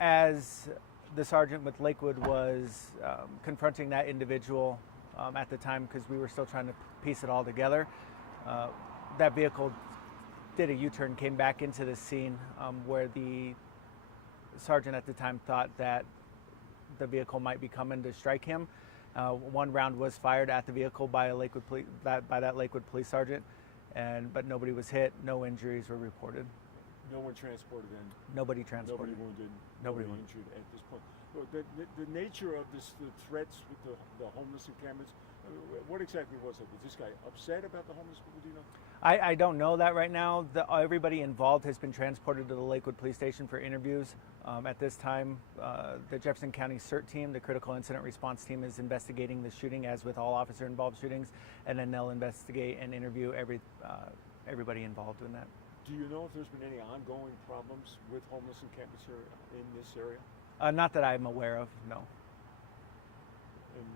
As the sergeant with Lakewood was confronting that individual at the time, because we were still trying to piece it all together, that vehicle did a U-turn, came back into the scene where the sergeant at the time thought that the vehicle might be coming to strike him. One round was fired at the vehicle by that Lakewood police sergeant, but nobody was hit. No injuries were reported. No one transported in. Nobody transported. Nobody wounded. Nobody injured at this point. Well, the nature of the threats with the homeless encampments. What exactly was it? Was this guy upset about the homeless people? Do you know? I don't know that right now. Everybody involved has been transported to the Lakewood Police Station for interviews. At this time, the Jefferson County CERT team, the Critical Incident Response Team, is investigating the shooting, as with all officer-involved shootings, and then they'll investigate and interview everybody involved in that. Do you know if there's been any ongoing problems with homeless encampments here in this area? Not that I'm aware of, no. And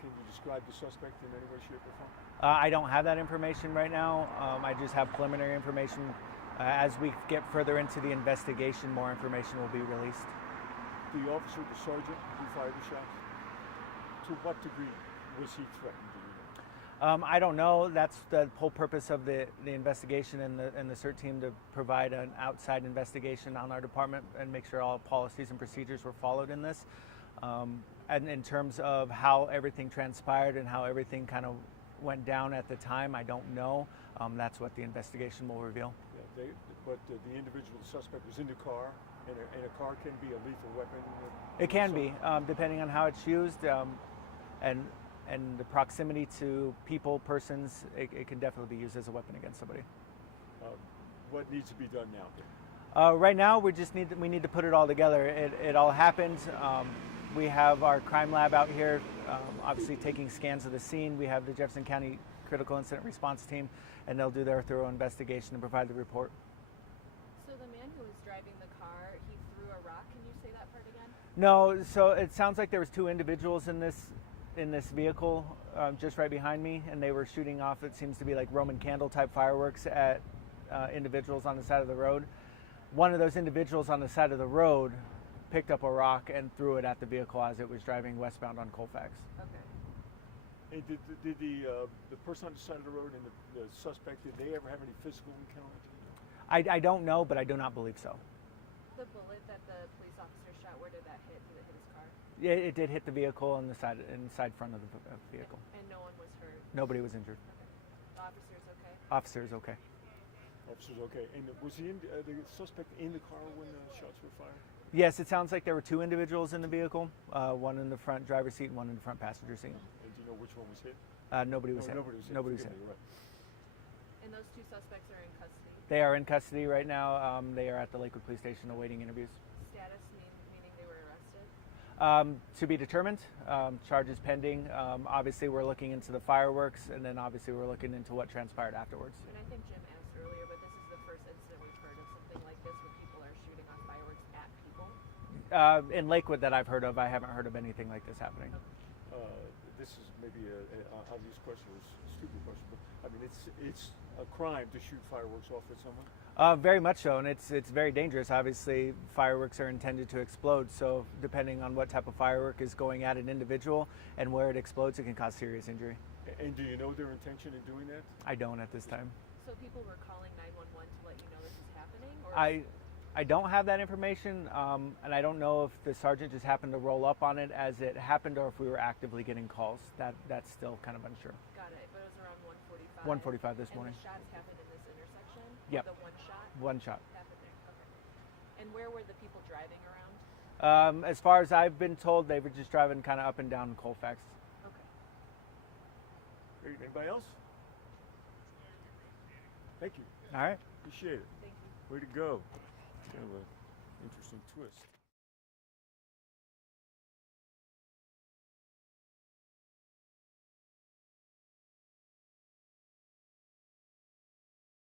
can you describe the suspect in any way, shape, or form? I don't have that information right now. I just have preliminary information. As we get further into the investigation, more information will be released. The officer, the sergeant who fired the shots, to what degree was he threatened? I don't know. That's the whole purpose of the investigation and the CERT team, to provide an outside investigation on our department and make sure all policies and procedures were followed in this. And in terms of how everything transpired and how everything kind of went down at the time, I don't know. That's what the investigation will reveal. Yeah, but the individual suspect was in the car, and a car can be a lethal weapon. It can be, depending on how it's used, and the proximity to people, persons. It can definitely be used as a weapon against somebody. What needs to be done now? Right now, we need to put it all together. It all happened. We have our crime lab out here, obviously taking scans of the scene. We have the Jefferson County Critical Incident Response Team, and they'll do their thorough investigation and provide the report. So the man who was driving the car, he threw a rock. Can you say that part again? No. So it sounds like there was two individuals in this vehicle, just right behind me, and they were shooting off. It seems to be like Roman candle type fireworks at individuals on the side of the road. One of those individuals on the side of the road picked up a rock and threw it at the vehicle as it was driving westbound on Colfax. Okay. Hey, did the person on the side of the road and the suspect, did they ever have any physical encounters? I don't know, but I do not believe so. The bullet that the police officer shot, where did that hit? Did it hit his car? Yeah, it did hit the vehicle in the side front of the vehicle. And no one was hurt? Nobody was injured. Okay. The officer's okay? Officer's okay. Officer's okay. And was the suspect in the car when the shots were fired? Yes, it sounds like there were two individuals in the vehicle, one in the front driver's seat and one in the front passenger seat. And do you know which one was hit? Nobody was hit. Nobody was hit. Right. And those two suspects are in custody? They are in custody right now. They are at the Lakewood Police Station awaiting interviews. Status meaning they were arrested? To be determined. Charges pending. Obviously, we're looking into the fireworks, and then obviously we're looking into what transpired afterwards. And I think Jim asked earlier, but this is the first incident we've heard of something like this where people are shooting off fireworks at people? In Lakewood that I've heard of, I haven't heard of anything like this happening. This is maybe an obvious question or a stupid question, but I mean, it's a crime to shoot fireworks off at someone? Very much so, and it's very dangerous. Obviously, fireworks are intended to explode, so depending on what type of firework is going at an individual and where it explodes, it can cause serious injury. And do you know their intention in doing that? I don't at this time. So people were calling 911 to let you know this is happening? Or I don't have that information, and I don't know if the sergeant just happened to roll up on it as it happened or if we were actively getting calls. That's still kind of unsure. Got it, but it was around 1:45? 1:45 this morning. And the shots happened in this intersection? Yep. The one shot? One shot. Happened there, okay. And where were the people driving around? As far as I've been told, they were just driving kind of up and down Colfax. Okay. Great. Anybody else? Thank you. All right. Appreciate it. Thank you. Way to go. Kind of an interesting twist.